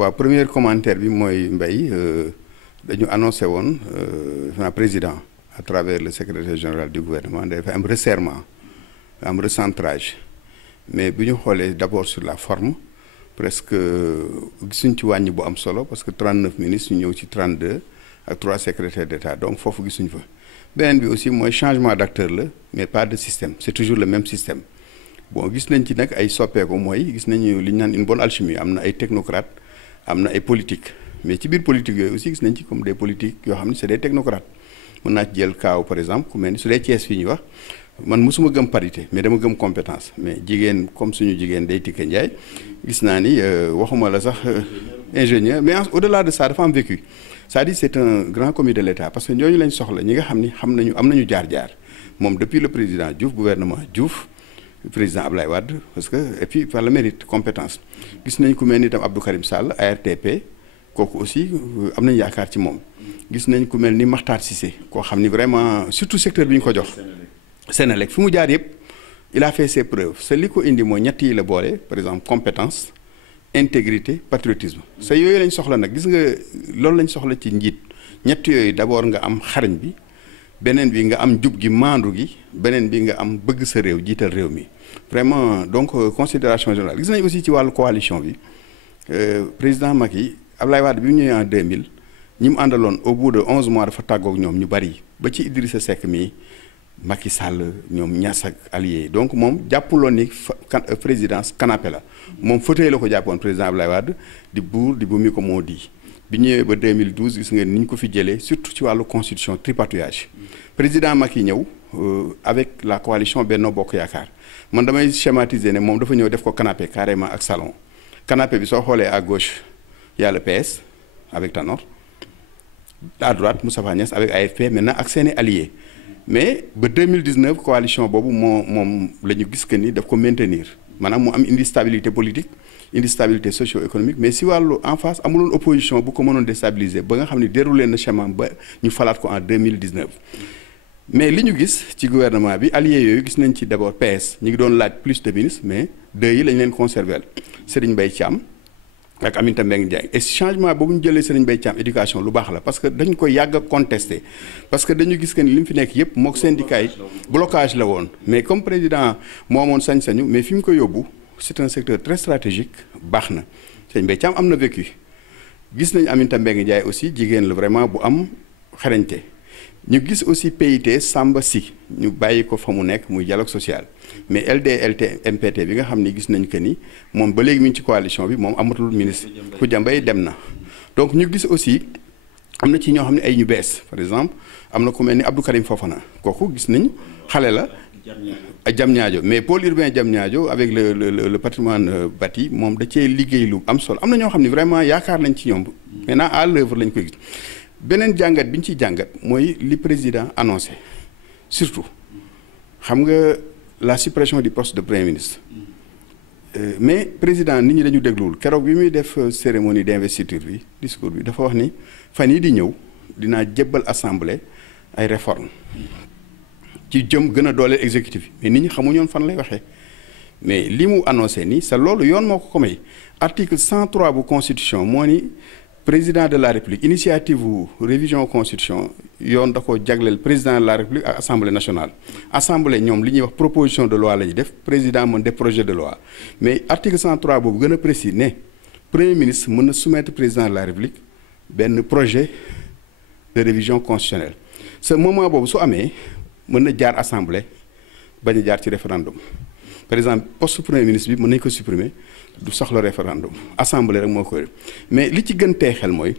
waaw premier commentaire bi mooy Mbaye dañu annoncé woon président à travers le secrétaire général du gouvernement dafa am resserrement am recentrage mais bu ñu xoolee d'abord sur la forme presque gisuñ ci wàññi bu am solo parce que 39 ministres ñu ñëw ci 32 ak 3 secrétaires d'État donc foofu gisuñ fa beneen bi aussi mooy changement d'acteur la mais pas de système c'est toujours le même système bon gis nañ ci nag ay soppeeku mooy gis nañu li ñu naan une bonne alchimie am na ay technocrates am na ay politique mais ci biir politique yooyu aussi gis nañ ci comme des politiques yoo xam ne c'est des technocrates mën naa ci jël kaaw par exemple ku mel ni su dee Thiès fii ñuy wax man mosuma gëm parité mais dama gëm compétence mais jigéen comme suñu jigéen day Tické Ndiaye gis naa ni waxuma la sax ingénieur mais au-delà de ça dafa am vécu c'est-à-dire c'est un grand commis de l'État parce que ñooñu lañ soxla ñi nga xam ni xam nañu am nañu jaar-jaar moom depuis le président Diouf gouvernement Diouf président Ablaye Wade parce que et puis par le mérite compétence gis nañ ku mel ni itam Abdou Karim Sall ARTP kooku aussi am nañu yaakaar ci moom gis nañ ku mel ni Makhtar Cissé koo xam ni vraiment surtout secteur bi ñu ko jox Sénélec fi mu jaar yëpp il a fait ses preuves c'est li ko indi mooy ñett yi la boole par exemple compétence intégrité patriotisme c'est yooyu lañ soxla nag gis nga loolu lañ soxla ci njiit ñett yooyu d'abord nga am xarañ bi beneen bi nga am jub gi maandu gi beneen bi nga am bëgg sa réew jiital réew mi vraiment donc considération générale gis nañ aussi ci wàllu coalition bi président Macky Ablaye Wade bi mu ñëwee en 2000 ñi mu àndaloon au bout de 11 mois dafa tàggoog ñoom ñu bari ba ci Idrissa Seck mi Macky Sall ñoom Niass ak alliés donc moom jàppuloon ni présidence canapé la moom fauteuil la ko jàppoon président Ablaye Wade di buur di bu mi ko moo di bi ñëwee ba 2012 gis nga ni ñu ko fi jëlee surtout ci wàllu constitution tripatouillage président Macky ñëw avec la coalition Benno Bokk Yaakaar man damay schématiser ne moom dafa ñëw def ko canapé carrément ak salon canapé bi soo xoolee à gauche y a le PS avec Tanor à droite Moustapha Niasse avec AFP maintenant ak seeni alliés mais ba 2019 coalition boobu moom la ñu gis que ni daf ko maintenir maanaam mu am indi stabilité politique indi stabilité socio-économique mais si wàllu en face amuloon opposition bu ko mënoon déstabiliser ba nga xam ne déroulé na chemin ba ñu falaat ko en 2019 mais li ñu gis ci gouvernement bi alliés yooyu gis nañ ci d'abord PS ñu ngi doon laaj plus de ministres mais deux yi lañ leen conserver Serigne Mbaye Thiam ak Aminata Mbengue Ndiaye et changement boobu ñu jëlee Serigne Mbaye Thiam éducation lu baax la parce que dañ ko yàgg a contesté parce que dañu gis que ni li mu fi nekk yépp mook syndicat yi blocage la woon mais comme président moo amoon sañ-sañu mais fi mu ko yóbbu c'est un secteur très stratégique baax na Serigne Mbaye Thiam am na vécu gis nañ Aminata Mbengue Ndiaye aussi jigéen la vraiment bu am xarañte ñu gis aussi PIT Samba Sy ñu bàyyi ko fa mu nekk muy dialogue social mais LD MPT bi nga xam ni gis nañ que ni moom ba léegi mi ngi ci coalition bi moom amatul ministre Khoudia Mbaye dem na donc ñu gis aussi am na ci ñoo xam ne ay ñu bees par exemple am na ku mel ni Abdou Karim Fofana kooku gis nañ xale la Diamniadio mais pôle urbain Diamniadio avec le patrimoine bâti moom da cee liggéey lu am solo am na ñoo xam ne vraiment yaakaar nañ ci ñoom maintenant à l'œuvre lañ koy gis beneen jàngat bi ñu ciy jàngat mooy li président annoncé surtout xam nga la suppression du poste de premier ministre mais président nit ñi dañu dégluwul keroog bi muy def cérémonie d'investiture bi discours bi dafa wax ni fan yi di ñëw dinaa jébbal assemblée ay réformes ci jëm gën a dooleel exécutif mais nit ñi xamuñoon fan lay waxee mais li mu annoncé ni sa loolu yoon moo ko may article 103 bu constitution moo ni président de la république initiative bu révision constitution yoon da ko jagleel président de la république ak assemblée nationale assemblée ñoom li ñuy wax proposition de loi la ñuy def président mën def projet de loi mais article 103 boobu gën a précis ne premier ministre mën na soumettre président de la république benn projet de révision constitutionnelle ce moment boobu su amee mën na jaar assemblée bañ a jaar ci référendum par exemple poste premier ministre bi mën nañ ko supprimer du soxla référendum assemblée rek moo koy mais li ci gën tee xel mooy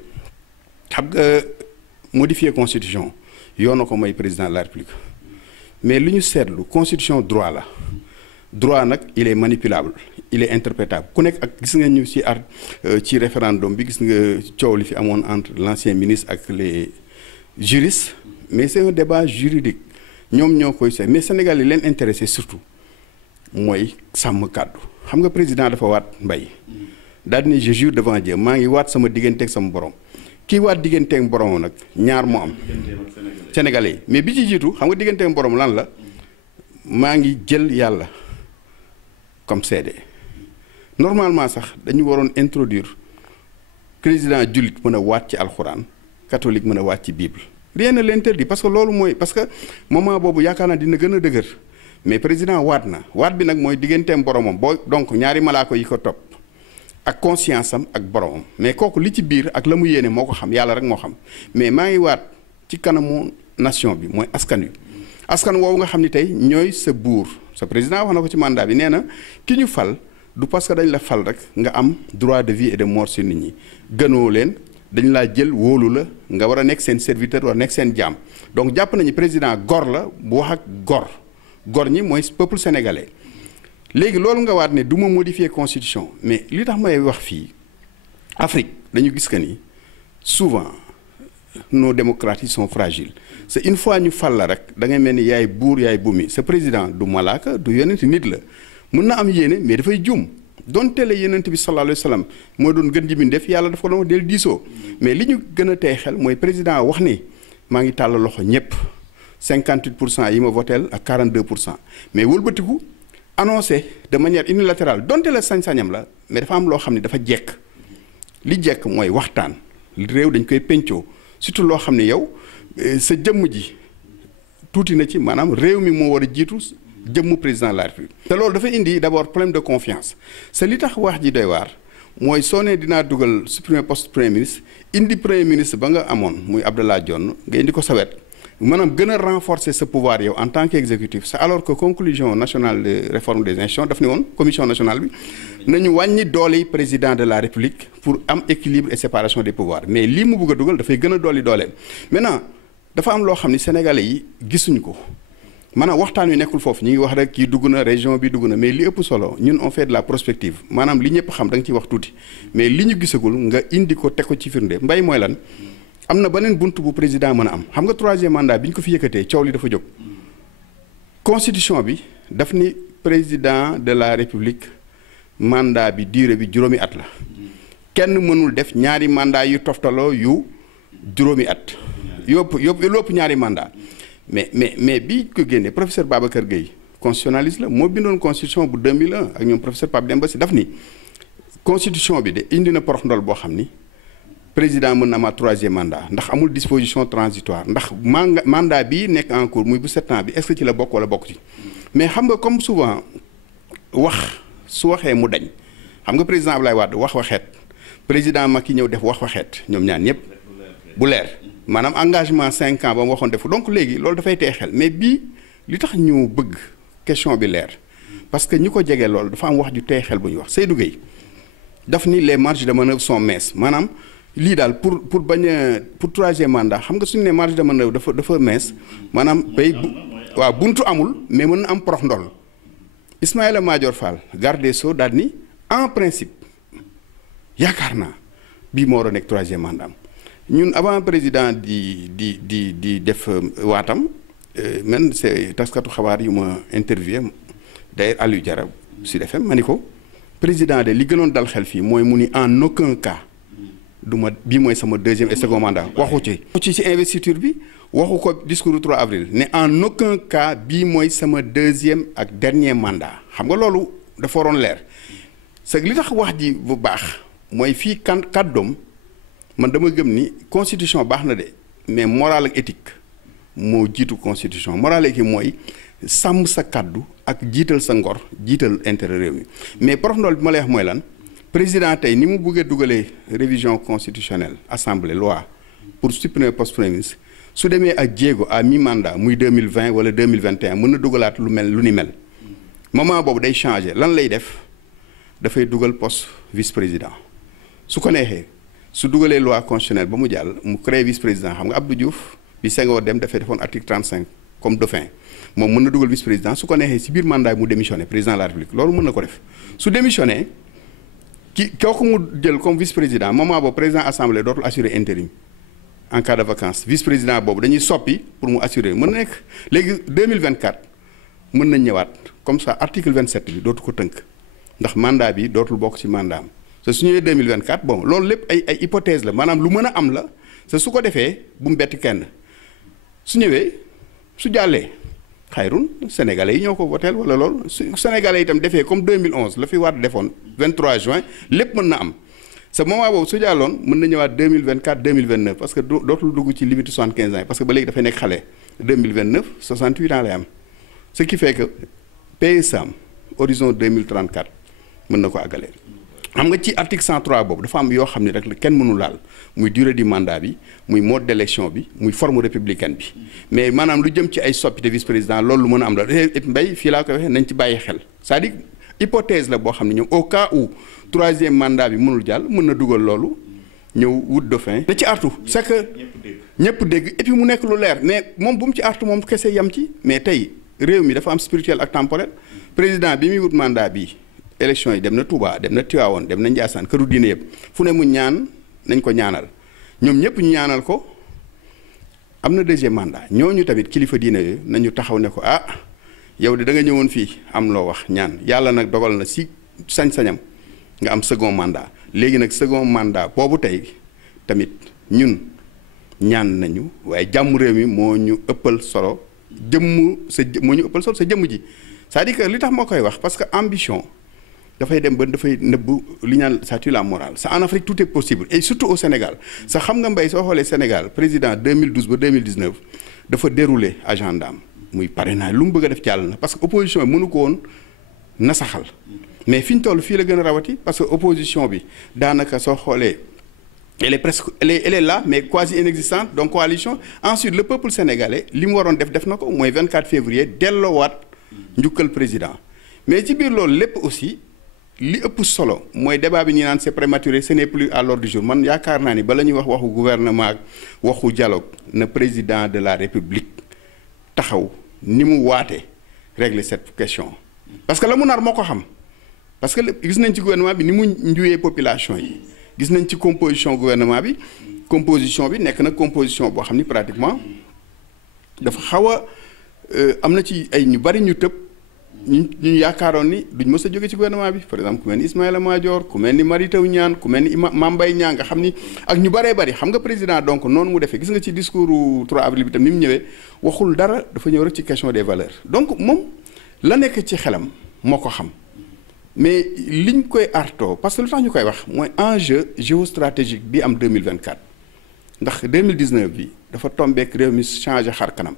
xam nga modifier constitution yoon na ko mooy président de la république mais li ñu seetlu constitution droit la droit nag il est manipulable il est interprétable ku nekk ak gis nga ñu ci référendum bi gis nga coow li fi amoon entre l'ancien ministre ak les juristes mais c'est un débat juridique ñoom ñoo koy seet mais Sénégal yi leen intéressé surtout mooy sàmm kàddu xam nga président dafa waat Mbaye daal di ne je jure devant Dieu maa ngi waat sama digganteeg sama borom kii waat digganteeg borom nag ñaar moo am. Sénégalais yi mais bi ci jiitu xam nga digganteeg borom lan la maa ngi jël yàlla comme seede normalement sax dañu waroon introduire président jullit mën a waat ci alxuraan catholique mën a waat ci bible rien ne l'interdit parce que loolu mooy parce que moment boobu yaakaar naa dina gën a dëgër mais président waat na waat bi nag mooy digganteem boromam boo donc ñaari malaako yi ko topp ak conscience am ak boromam mais kooku li ci biir ak la mu yéene moo ko xam yàlla rek moo xam mais maa ngi waat ci kanamu nation bi mooy askan wi askan woowu nga xam ni tey ñooy sa buur sa président wax na ko ci mandat bi nee na ki ñu fal du parce que dañ la fal rek nga am droit de vie et de mort sur nit ñi gënoo leen dañ laa jël wóolu la nga war a nekk seen serviteur war a nekk seen jaam donc jàpp nañu président gor la bu wax ak gor ñi mooy peuple sénégalais léegi loolu nga waat ne du ma modifier constitution mais li tax may wax fii Afrique dañu gis que ni souvent nos démocraties sont fragiles c'est une fois ñu fal la rek da ngay mel ni yaay buur yaay bumi sa président du malaaka du yonent nit la mën na am yéene mais dafay juum donte la yonent bi sallallahu alayhi wa sallam moo doon gën ji min def yàlla daf ko doon del diisoo mais li ñu gën a tey xel mooy président wax ni maa ngi tàll loxo ñëpp 58% yi ma voteel ak 42% mais wëlbatiku annoncé de manière unilatérale donte la sañ-sañam la mais dafa am loo xam ne dafa jekk li jekk mooy waxtaan réew dañ koy pencoo surtout loo xam ne yow sa jëmm ji tuuti na ci maanaam réew mi moo war a jiitu jëmmu président de la République te loolu dafa indi d'abord problème de confiance c'est li tax wax ji doy waar mooy soo nee dinaa dugal supprimer poste premier ministre indi premier ministre ba nga amoon muy Abdallah Dionne nga indi ko sa wet maanaam gën a renforcer ce pouvoir yow en tant qu'exécutif c'est alors que conclusion nationale de réforme des institutions daf ni woon commission nationale bi nañu wàññi doole président de la République pour am équilibre et séparation des pouvoirs mais lii mu bëgg a dugal dafay gën a dolli dooleem maintenant dafa am loo xam ni sénégalais yi gisuñ ko maanaam waxtaan wi nekkul foofu ñu ngi wax rek kii dugg na région bi dugg na mais li ëpp solo ñun on fait de la prospective maanaam li ñëpp xam da nga ciy wax tuuti mais li ñu gisagul nga indi ko teg ko ci firnde mbay mooy lan am na beneen bunt bu président mën a am xam nga troisième mandat bi ñu ko fi yëkkatee coow li dafa jóg constitution bi daf ni président de la république mandat bi durée bi juróomi at la kenn mënul def ñaari mandat yu toftaloo yu juróomi at yópp ñaari mandat mais bi ko génnee professeur Babacar Gueye constitutionnaliste la moo bindoon constitution bu 2001 ak ñoom professeur Pape Demba Sy daf ni constitution bi de indi na porox ndol boo xam ni président mën na amaat troisième mandat ndax amul disposition transitoire ndax mandat bi nekk en cours muy bu 7 ans bi est-ce que ci la bokk wala bokk ci mais xam nga comme souvent wax su waxee mu dañ xam nga président Abdoulaye Wade waxeet président Macky ñëw def waxeet ñoom ñaan ñëpp bu leer maanaam engagement 5 ans ba mu waxoon defu donc léegi loolu dafay tey xel mais bii li tax ñu bëgg question bi leer parce que ñi ko jege loolu dafa am wax ju tey xel bu ñuy wax Seydou Gueye daf ni les marges de manœuvre sont minces maanaam lii daal pour bañ a pour troisième mandat xam nga suñu ne marge de manœuvre dafa mince maanaam bay waaw buntu amul mais mën na am porox ndol Ismaïla Madior Fall garde des Sceaux daal ni en principe yaakaar naa bii moo war a nekk troisième mandat ñun avant président di def waatam man c'est taskatu xabaar yu ma interviewé d'ailleurs Aliou Diarra Sud FM ma ni ko président de li gënoon dal xel fii mooy mu ni en aucun cas du ma bii mooy sama deuxième et second mandat waxu ci investiture bi waxu ko discours du 3 avril ne en aucun cas bii mooy sama deuxième ak dernier mandat xam nga loolu dafa waroon leer c'est li tax wax ji bu baax mooy fii kàddoom man dama gëm ni constitution baax na de mais morale ak éthique moo jiitu constitution morale ak mooy sàmm sa kàddu ak jiital sa ngor jiital intérêt réew mi mais prof ndool bi ma lay wax mooy lan président tey ni mu bëggee dugalee révision constitutionnelle assemblée loi pour supprimer poste premier ministre su demee ak jéego à mi-mandat muy 2020 wala 2021 mën na dugalaat lu ni mel moment boobu day changer lan lay def dafay dugal poste vice président su ko neexee su dugalee loi constitutionnelle ba mu jàll mu créé vice président xam nga Abdou Diouf bi Senghor dem dafay defoon article 35 comme dauphin moom mën na dugal vice président su ko neexee si biir mandat mu démissionné président de la République loolu mën na ko def su démissionné kooku mu jël comme vice président moment boobu président assemblée dootul assurer intérim en cas de vacances vice président boobu dañuy soppi pour mu assurer mën na nekk léegi 2024 mën nañ ñëwaat comme ça article 27 bi dootu ko tënk ndax mandat bi dootul bokk ci mandat am te su ñëwee 2024 bon loolu lépp ay hypothèse la maanaam lu mën a am la te su ko defee bu mu bett kenn su ñëwee su jàllee xayrun sénégalais yi ñoo ko voteel wala loolu su sénégalais itam defee comme 2011 la fi war defoon 23 juin lépp mën na am ce moment boobu su jàlloon mën na ñëwaat 2024 2029 parce que dootul dugg ci limite 75 ans yi parce que ba léegi dafay nekk xale 2029 68 ans lay am ce qui fait que PSAM horizon 2034 mën na ko àggale. xam nga ci article 103 boobu dafa am yoo xam ne rek la kenn mënu laal muy durée du mandat bi muy mode d'élection bi muy forme républicaine bi mais maanaam lu jëm ci ay soppite vice président loolu lu mën a am la mbay fii laa koy waxee nañ ci bàyyi xel c'est-à-dire hypothèse la boo xam ne ñoom au cas où troisième mandat bi mënul jàll mën na dugal loolu ñëw wut dauphin da ci artu c'est que ñëpp dégg et puis mu nekk lu leer mais moom bu mu ci artu moom kese yam ci mais tey réew mi dafa am spirituel ak temporel président bi muy wut mandat bi élection yi dem na Touba dem na Tivaouane dem na Ndiassane këru diine yëpp fu ne mu ñaan nañ ko ñaanal ñoom ñëpp ñu ñaanal ko am na deuxième mandat ñooñu tamit kilifa diine yooyu nañu taxaw ne ko ah yow de da nga ñëwoon fii am loo wax ñaan yàlla nag dogal na si sañ-sañam nga am second mandat léegi nag second mandat boobu tey tamit ñun ñaan nañu waaye jàmm réew mi moo ñu ëppal solo moo ñu ëppal solo sa jëmm ji c'est-à-dire que li tax moo koy wax parce que ambition dafay dem ba dafay nëbb li ñaan ça tue la morale ça en Afrique tout est possible et surtout au Sénégal sax xam nga mbay soo xoolee Sénégal président 2012 ba 2019 dafa dérouler agenda am muy parrainage lu mu bëgg a def jàll na parce que opposition bi mënu ko woon nasaxal mais fi ñu toll fii la gën a rawati parce que opposition bi daanaka soo xoolee elle est presque elle est là mais quasi inexistante donc coalition ensuite le peuple sénégalais li mu waroon def na ko mooy 24 février delloowaat njukkal président mais ci biir loolu lépp aussi li ëpp solo mooy débat bi ñu naan c'est prématuré ce n'est plus à l'ordre du jour man yaakaar naa ni bala ñuy wax waxu gouvernement ak waxu dialogue na président de la république taxaw ni mu waate régler cette question parce que la mu nar moo ko xam parce que gis nañ ci gouvernement bi ni mu njuwee population yi gis nañ ci composition gouvernement bi composition bi nekk na composition boo xam ni pratiquement dafa xaw a am na ci ay ñu bari ñu tëb ñu yaakaaroon ni duñ mës a jóge ci gouvernement bi par exemple ku mel ni Ismaïla Madior ku mel ni Mary Teuw Niane ku mel ni Mame Mbaye Niang nga xam ni ak ñu bëree bëri xam nga président donc noonu mu defee gis nga ci discours 3 avril bi tam ni mu ñëwee waxul dara dafa ñëw rek ci question des valeurs donc moom la nekk ci xelam moo ko xam mais liñ koy artoo parce que lu tax ñu koy wax mooy enjeu géostratégique bi am 2024 ndax 2019 bi dafa tombeek réew mi changé xar kanam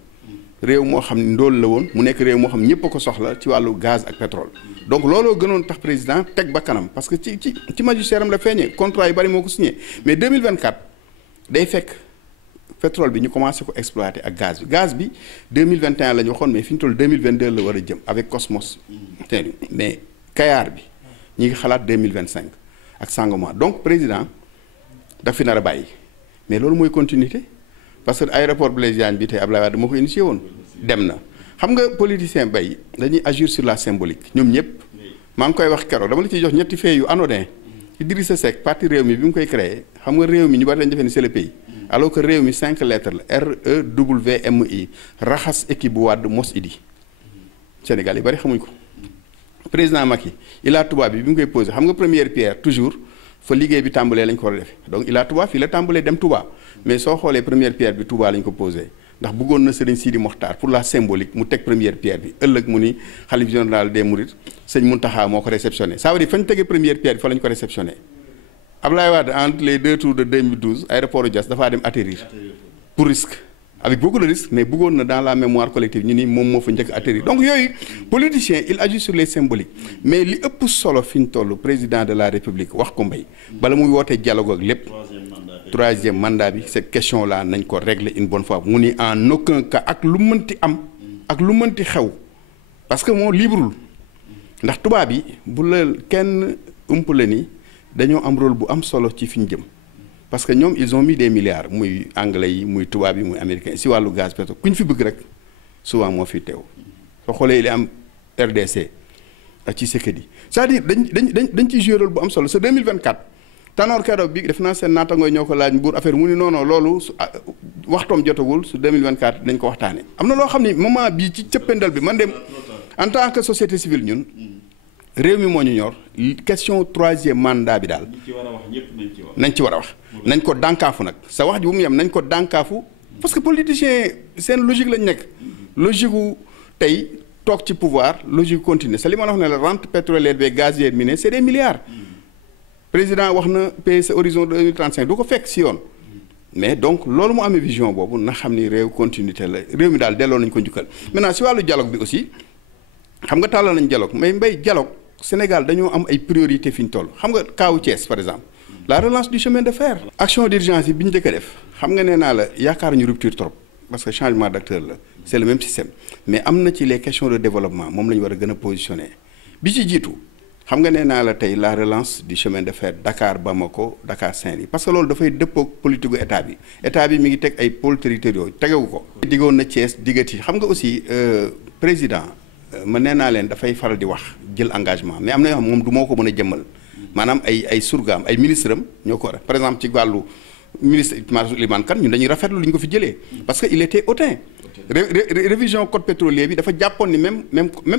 réew moo xam ne ndóol la woon mu nekk réew moo xam ñëpp a ko soxla ci wàllu gaz ak pétrole donc looloo gënoon tax président teg ba kanam parce que ci magistère am la feeñee contrat yu bari moo ko signé mais 2024 day fekk pétrole bi ñu commencé ko exploiter ak gaz bi 2021 la ñu waxoon mais fi ñu toll 2022 la war a jëm avec Cosmos tey mais Kayar bi ñi ngi xalaat 2025 ak Sangomar donc président daf fi nar a bàyyi mais loolu mooy continuité parce que aéroport Blaise Diagne bi tey Abdoulaye Wade moo ko initié woon dem na xam nga politicien bay dañuy agir sur la symbolique ñoom ñëpp maa ngi koy wax keroog dama la ciy jox ñetti fee yu anodin Idrissa Seck parti réew mi bi mu koy créé xam nga réew mi ñu bari dañu defee ni c'est le pays alors que réew mi 5 lettres la REWMI raxas équipe bu Wade mos idi Sénégal yi bari xamuñ ko président Macky Ila Touba bi mu koy posé xam nga première pierre toujours fa liggéey bi tàmbalee lañ ko war a defee donc Ila Touba fii la tàmbalee dem Touba mais soo xoolee première pierre bi Touba lañ ko posé ndax bëggoon na Serigne Sidi Mokhtar pour la symbolique mu teg première pierre bi ëllëg mu ni xalif général des Mourides sëñ Mountakha moo ko réceptionné ça veut dire fañ tegee première pierre bi fa lañ ko réceptionné Abdoulaye Wade entre les deux tours de 2012 aéroport Diass dafaa dem atterrir pour risque avec beaucoup de risques mais bëggoon na dans la mémoire collective ñu ni moom moo fa njëkk atterrir donc yooyu politicien il agit sur les symboliques mais li ëpp solo fi ñu toll président de la république wax ko mbay bala muy wootee dialogue ak lépp troisième mandat bi cette question là nañ ko régler une bonne fois mu ni en aucun cas ak lu mënti am ak lu mënti xew parce que moo libreul ndax tubaab yi bu la kenn umpale ni dañoo am rôle bu am solo ci fi ñu jëm parce que ñoom ils ont mis des milliards muy anglais yi muy tubaab yi muy américain si wàllu gaz pétrole ku ñu fi bëgg rek souvent moo fi teew soo xoolee il am RDC ak ci Tshisekedi c'est-à-dire dañ ciy jouer rôle bu am solo c'est 2024 Tanor keroog bi def naa seen naatangooy ñoo ko laaj mbuur affaire mu ni non non loolu su waxtoom jotagul su 2024 dañ ko waxtaanee am na loo xam ni moment bii ci cëppandal bi man dem en tant que société civile ñun réew mi moo ñu ñor question troisième mandat bi daal nañ ci war a wax nañ ko dànkaafu nag sa wax ji bu mu yem nañ ko dànkaafu parce que politicien seen logique lañ nekk logique gu tey toog ci pouvoir logique continue sa li ma wax ne la rente pétrolière bi gazière minière c'est des milliards président wax na PSE horizon 2035 du ko fekk si yoon mais donc loolu mu amee vision boobu na xam ni réew continuité la réew mi daal delloo nañu ko njukkal maintenant si wàllu dialogue bi aussi xam nga tàllal nañ dialogue mais mbay dialogue Sénégal dañoo am ay priorité fi ñu toll xam nga kaawu Thiès par exemple la relance du chemin de fer. action d'urgence yi bi ñu njëkk a def xam nga nee naa la yaakaar ñu rupture trop parce que changement d'acteur la c'est le même système mais am na ci les questions de développement moom la ñu war a gën a positionner bi ci jiitu xam nga nee naa la tey la relance du chemin de fer Dakar Bamako Dakar Saint-Louis parce que loolu dafay dëppoo politique gu état bi mi ngi teg ay pôles territoriaux tegewu ko. diggoon na Thiès diggati xam nga aussi président ma nee naa leen dafay faral di wax jël engagement mais am na yoo xam moom du moo ko mën a jëmmal maanaam ay surgaam ay ministre am ñoo ko war par exemple ci wàllu ministre Limane Kane ñun dañuy rafetlu li ñu ko fi jëlee parce que il était hautain. révision code pétrolier bi dafa jàppoon ni même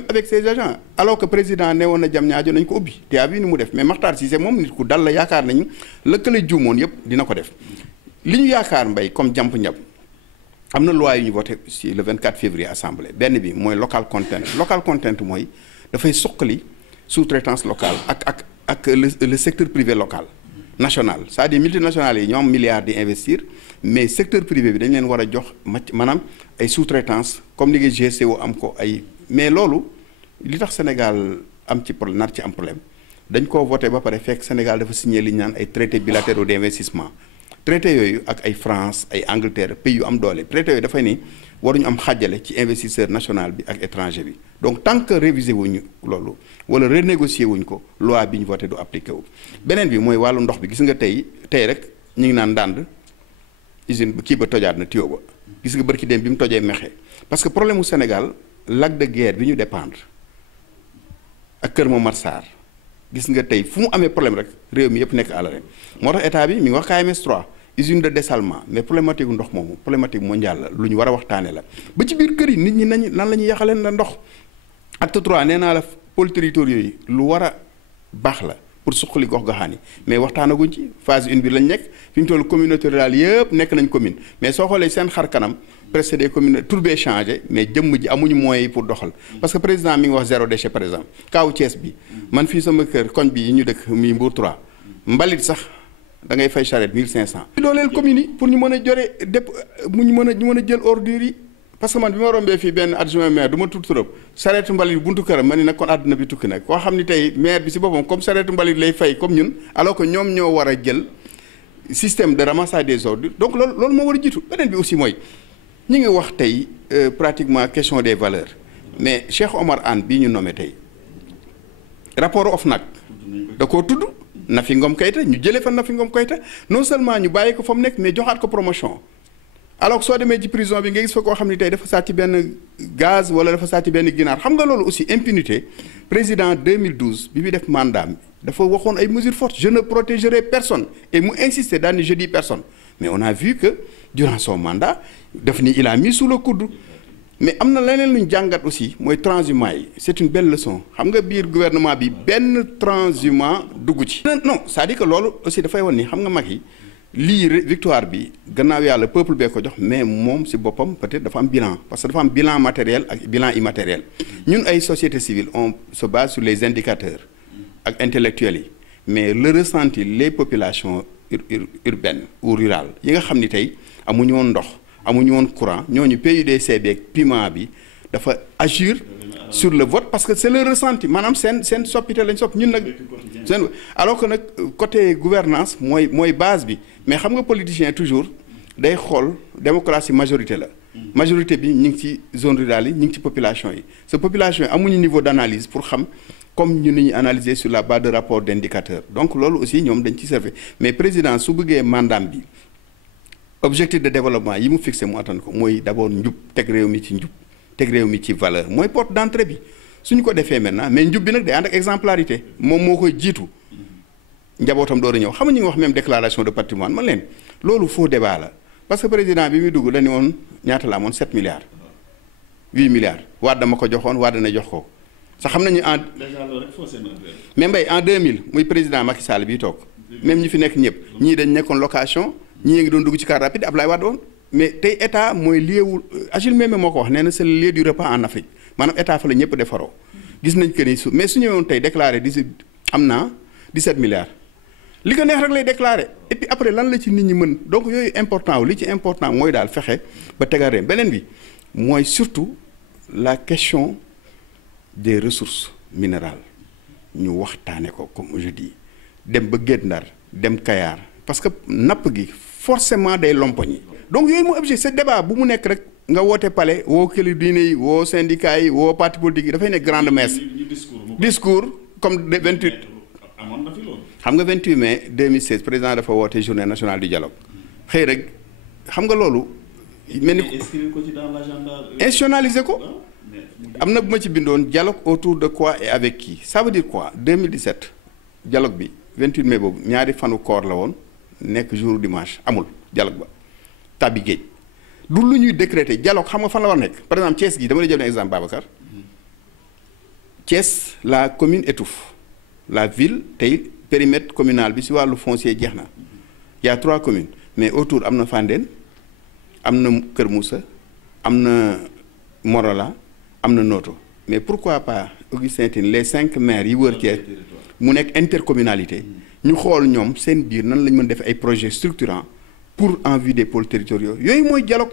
avec ses agents alors que président ne woon na jam ñaajo nañ ko ubbi te abi ni mu def mais Makhtar Cissé moom nit ku dal la yaakaar nañu lëkkale juumoon yëpp dina ko def li ñu yaakaar mbay comme jàmp ñab am na loi yu ñu voté si le 24 février assemblée benn bi mooy local content mooy dafay suqali sous-traitance locale ak le secteur privé local national c'est-à-dire multinationales yi ñoo am milliards di investir mais secteur privé bi dañ leen war a jox maanaam ay sous-traitance comme li nga GCO am ko ay mais loolu li tax Sénégal am ci problème nar ci am problème dañ koo voté ba pare fekk Sénégal dafa signé li ñu naan ay traités bilatéraux d'investissement traité yooyu ak ay France ay Angleterre pays yu am doole traité yooyu dafay ni waruñu am xàjjale ci investisseur national bi ak étranger bi donc tant que révisé wuñu loolu wala renégocier wuñ ko loi bi ñu voté du appliqué wu. beneen bi mooy wàllu ndox bi gis nga tey rek ñu ngi naan ndànd usine kii ba tojaat na tuyau ba gis nga bërki dem bi mu tojee mexe parce que problème mu Sénégal lac de Guiers bi ñu dépendre ak Kër Momar Sarr gis nga tey fu mu amee problème rek réew mi yëpp nekk à l'arrêt moo tax état bi mi ngi wax KMS 3 usine de dessalement mais problématique ndox moomu problématique mondiale la lu ñu war a waxtaane la ba ci biir kër yi nit ñi nañu nan la ñuy yaxaleen la ndox acte 3 nee naa la pôles territoriaux yi lu war a baax la pour suqali gox goxaan yi mais waxtaanaguñ ci phase 1 bi lañ nekk fi ñu toll communauté rurale yëpp nekk nañ commune mais soo xoolee seen xar kanam presque des communes tur bee changé mais jëmm ji amuñu moyens yi pour doxal parce que président mi ngi wax zéro déchet par exemple kaaw Thiès bi man fii sama kër koñ bi yi ñu dëkk muy Mbour 3 mbalit sax da ngay fay charrette 1500. ci dooleel communes yi pour ñu mën a jore dépp ñu mën a jël ordures yi parce que man bi ma rombee fii benn adjoint maire du ma tudd trop charrette mbalit buntu këram ma ni nag kon àdduna bi tukki nag koo xam ni tey maire bi si boppam comme charrette mbalit lay fay comme ñun alors que ñoom ñoo war a jël système de ramassage des ordures donc loolu moo war a jiitu beneen bi aussi mooy ñi ngi wax tey pratiquement question des valeurs mais Cheikh Omar Anne bii ñu nommé tey rapport OFNAC da koo tudd Nafi Ngom Keïta ñu jëlee fa Nafi Ngom Keïta non seulement ñu bàyyi ko fa mu nekk mais joxaat ko promotion alors que soo demee ci prison bi nga gis fa koo xam ne tey dafa sàcc benn gaz wala dafa sàcc benn ginaar xam nga loolu aussi impunité président 2012 bi muy def mandat bi dafa waxoon ay mesures fortes je ne protégerai personne et mu insister daal ni je dis personne mais on a vu que durant son mandat daf ni il a mis sous le coude mais am na leneen lu ñu jàngat aussi mooy transhumant yi c'est une belle leçon xam nga biir gouvernement bi benn transhumant dugg ci. non c'est-à-dire que loolu aussi dafay wan ni xam nga mag yi lii victoire bi gannaaw yàlla peuple bee ko jox mais moom si boppam peut-être dafa am bilan parce que dafa am bilan matériel ak bilan immatériel ñun ay société civile on se base sur les indicateurs ak intellectuels yi mais le ressenti les populations urbaines ou rurales yi nga xam ni tey amuñu woon ndox. amuñu woon courant ñooñu PUDC beeg PUMA bi dafa agir sur le vote parce que c'est le ressenti maanaam seen soppite lañ sopp ñun nag seen alors que nag côté gouvernance mooy base bi mais xam nga politicien toujours day xool démocratie majorité la majorité bi ñu ngi ci zone rurale yi ñu ngi ci population yi sa population yi amuñu niveau d'analyse pour xam comme ñu ni ñu analyser sur la base de rapport d'indicateurs donc loolu aussi ñoom dañ ci servi mais président su bëggee mandaam bi objectif de développement yi mu fixé mu attan ko mooy d'abord njub teg réew mi ci njub teg réew mi ci valeur mooy porte d'entrée bi suñu ko defee maintenant mais njub bi nag day ànd ak exemplarité moom moo koy jiitu njabootam door a ñëw xam nga ñu ngi wax même déclaration de patrimoine man leen loolu faux débat la parce que président bi muy dugg dañu woon ñaata la amoon 7 milliards 8 milliards Wade dama ko joxoon Wade na jox ko sax xam nañu en mais mbay en 2000 muy président Macky Sall bi toog même ñi fi nekk ñëpp ñii dañ nekkoon location ñii ngi doon dugg ci car rapide Ablaye Wade woon mais tey état mooy lieu Agile Meme moo ko wax nee na c'est le lieu du repas en Afrique maanaam état fa la ñëpp defaroo gis nañ que ni mais su ñëwoon tey déclaré 17 am naa 17 milliards li ko neex rek lay déclarer et puis après lan la ci nit ñi mën donc yooyu important li ci important mooy daal fexe ba tegal reen beneen bi mooy surtout la question des ressources minérales ñu waxtaane ko comme je dis dem ba Guet Ndar dem Kayar parce que napp gi forcément day lompoñi donc yooyu mu objet ce débat bu mu nekk rek nga woote palais woo këli diine yi woo syndicats yi woo parti politique yi dafay nekk grande messe discours comme 28 xam nga 28 mai 2016 président dafa woote journée nationale du dialogue xëy rek xam nga loolu mel ni institutionnaliser ko am na bu ma ci bindoon dialogue autour de quoi et avec qui ça veut dire quoi 2017 dialogue bi 28 mai boobu ñaari fanu koor la woon nekk jour dimanche amul dialogue ba tàbbi géej du lu ñuy décréter dialogue xam nga fan la war nekk par exemple Thiès gi dama lay jël un exemple Babacar Thiès la commune étouffe la ville tey périmètre communal bi si wàllu foncier jeex na y a 3 communes mais autour am na Fandène am na Kër Moussa am na Morola am na Noto mais pourquoi pas Augustin Tine les 5 maires yi wër Thiès mu nekk intercommunalité ñu xool ñoom seen biir nan lañ mën def ay projets structurants pour en vue des pôles territoriaux yooyu mooy dialogue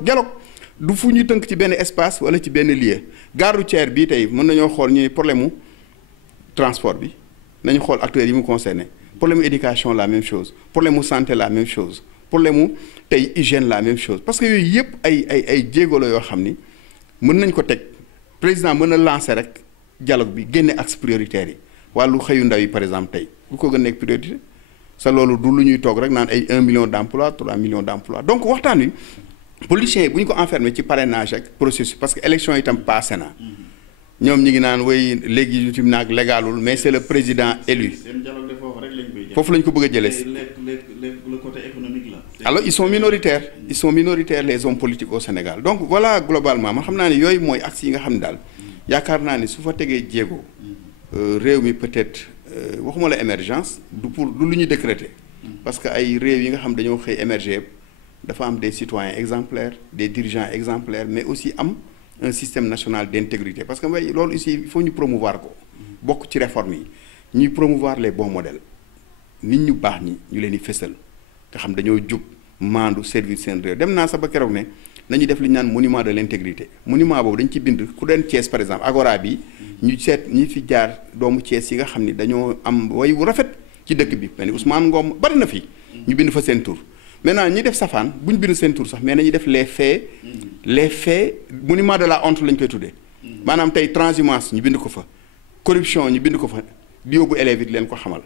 du fu ñu tënk ci benn espace wala ci benn lieu gare routière bii tey mën nañoo xool ñu problème mu transport bi nañu xool acteurs yi mu concerné problème mu éducation la même chose problème mu santé la même chose problème mu tey hygiène la même chose parce que yooyu yëpp ay jéego la yoo xam ni mën nañ ko teg président mën na lancer rek dialogue bi génne axe prioritaires yi wàllu xëyu ndaw yi par exemple tey bu ko gën nekk priorité sa loolu du lu ñuy toog rek naan ay 1 million d'emplois 3 millions d'emplois donc waxtaan wi politiciens yi bu ñu ko enfermer ci parrainage ak processus parce que élection itam passé na ñoom ñi ngi naan way légitime naag légalul mais c'est le président élu foofu lañ ko bëgg a jëlee le côté économique là. alors ils sont minoritaires les hommes politiques au Sénégal donc voilà globalement man xam naa ne yooyu mooy axes yi nga xam ne daal yaakaar naa ne su fa tegee jéego réew mi peut-être waxuma la émergence du lu ñuy décréter parce que ay réew yi nga xam dañoo xëy émerger dafa am des citoyens exemplaires des dirigeants exemplaires mais aussi am un système national d'intégrité parce que mbay loolu aussi il faut ñu promouvoir ko bokk ci réforme yi ñuy promouvoir les bons modèles nit ñu baax ñi ñu leen di fësal nga xam dañoo jub maandu service seen réew dem naa sax ba keroog ne nañu def li ñu naan monument de l'intégrité monument boobu dañ ci bind ku den Thiès par exemple agora bi ñu seet ñi fi jaar doomu Thiès yi nga xam ni dañoo am way wu rafet ci dëkk bi mel ni Ousmane Ngom bari na fi ñu bind fa seen tur maintenant ñi def safaan bu ñu bind seen tur sax mais nañu def les faits monument de la honte lañ koy tuddee maanaam tey transhumance ñu bind ko fa corruption ñu bind ko fa di yóbbu élèves yi leen ko xamal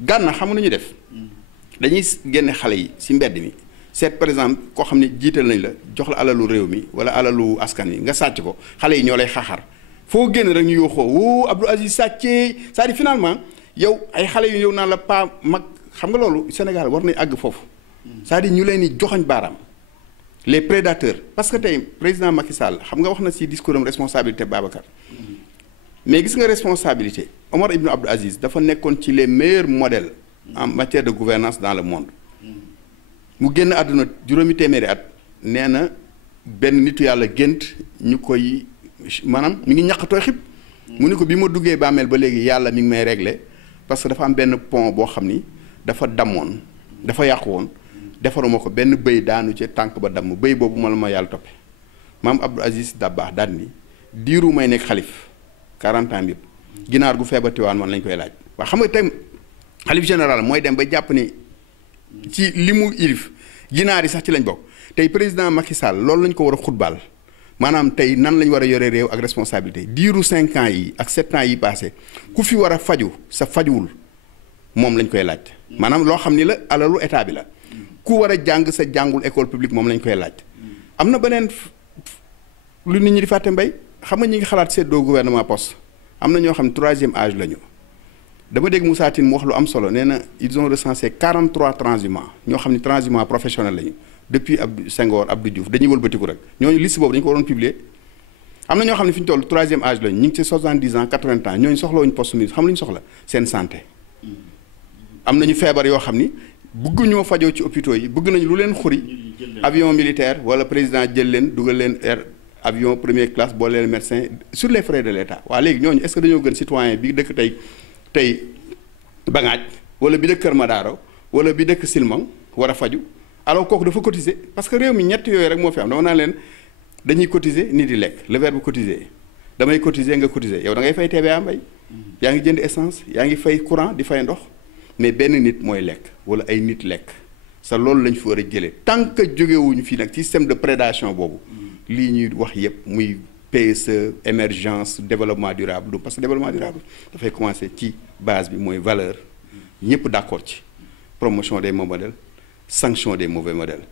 Gànna xam nañu def dañuy génne xale yi ci mbedd mi seet par exemple koo xam ne jiital nañ la jox la alalu réew mi wala alalu askan wi nga sàcc ko xale yi ñoo lay xaxar foo génn rek ñu yooxoo woo Abdou Aziz sàccee c'est-à-dire finalement yow ay xale yu ñëw naan la pas mag xam nga loolu Sénégal war nañ àgg foofu c'est-à-dire ñu leen di joxañ baaraam les prédateurs parce que tey président Macky Sall xam nga wax na ci discours am responsabilité Babacar mais gis nga responsabilité Omar Ibn Abdou Aziz dafa nekkoon ci les meilleurs modèles en matière de gouvernance dans le monde mu génn àdduna juróomi téeméeri at nee na benn nitu yàlla gént ñu koy maanaam mi ngi ñaqatoo xib mu ni ko bi ma duggee bàmmeel ba léegi yàlla mi ngi may régler parce que dafa am benn pont boo xam ni dafa damoon dafa yàqu woon defaruma ko benn bëy daanu ci tànk ba damm bëy boobu ma la ma yàlla toppe maam Abdou Aziz Dabakh daan ni diiru may nekk xalif 40 ans yëpp ginaar gu feebar Tiwaawan man lañ koy laaj waaw xam nga tey xalif général mooy dem ba jàpp ni ci li mu ilif ginaar yi sax ci lañ bokk tey président Macky Sall loolu lañ ko war a xutbaal maanaam tey nan lañ war a yore réew ak responsabilité diiru 5 ans yi ak 7 ans yi passé ku fi war a faju sa fajuwul moom lañ koy laaj maanaam loo xam ni la alalu état bi la ku war a jàng sa jàngul école publique moom lañ koy laaj am na beneen lu nit ñi di fàtte mbay xam nga ñi ngi xalaat seddoo gouvernement poste am na ñoo xam ne 3e âge la ñu dama dégg Moussa Tine mu wax lu am solo nee na ils ont recensé 43 transhumants ñoo xam ne transhumants professionnels lañu depuis Abdou Senghor Abdou Diouf dañuy wëlbatiku rek ñooñu liste boobu dañu ko waroon publier am na ñoo xam ne fi ñu toll 3e âge lañu ñu ngi ci 70 ans 80 ans ñooñu soxlawuñu poste ministre xam lu ñu soxla seen santé am nañu feebar yoo xam ni bëgg ñoo fajoo ci hôpitaux yi bëgg nañu lu leen xuri avion militaire wala président jël leen dugal leen avion première classe boole leen médecin sur les frais de l'État waaw léegi ñooñu est-ce que dañoo gën citoyen bi dëkk tey Bangaaj wala bi dëkk Kër Madaro wala bi dëkk Silmang war a faju alors kooku dafa cotiser parce que réew mi ñett yooyu rek moo fi am dama naa leen dañuy cotiser nit di lekk le verbe cotiser damay cotiser nga cotiser yow da ngay fay TVA mbay yaa ngi jënd essence yaa ngi fay courant di fay ndox mais benn nit mooy lekk wala ay nit lekk sa loolu lañ fi war a jëlee tant que jógewuñu fii nag système de prédation boobu lii ñuy wax yépp muy PSE émergence développement durable du parce que développement durable dafay commencer ci base bi mooy valeur ñëpp d'accord ci promotion des bons modèles sanction des mauvais modèles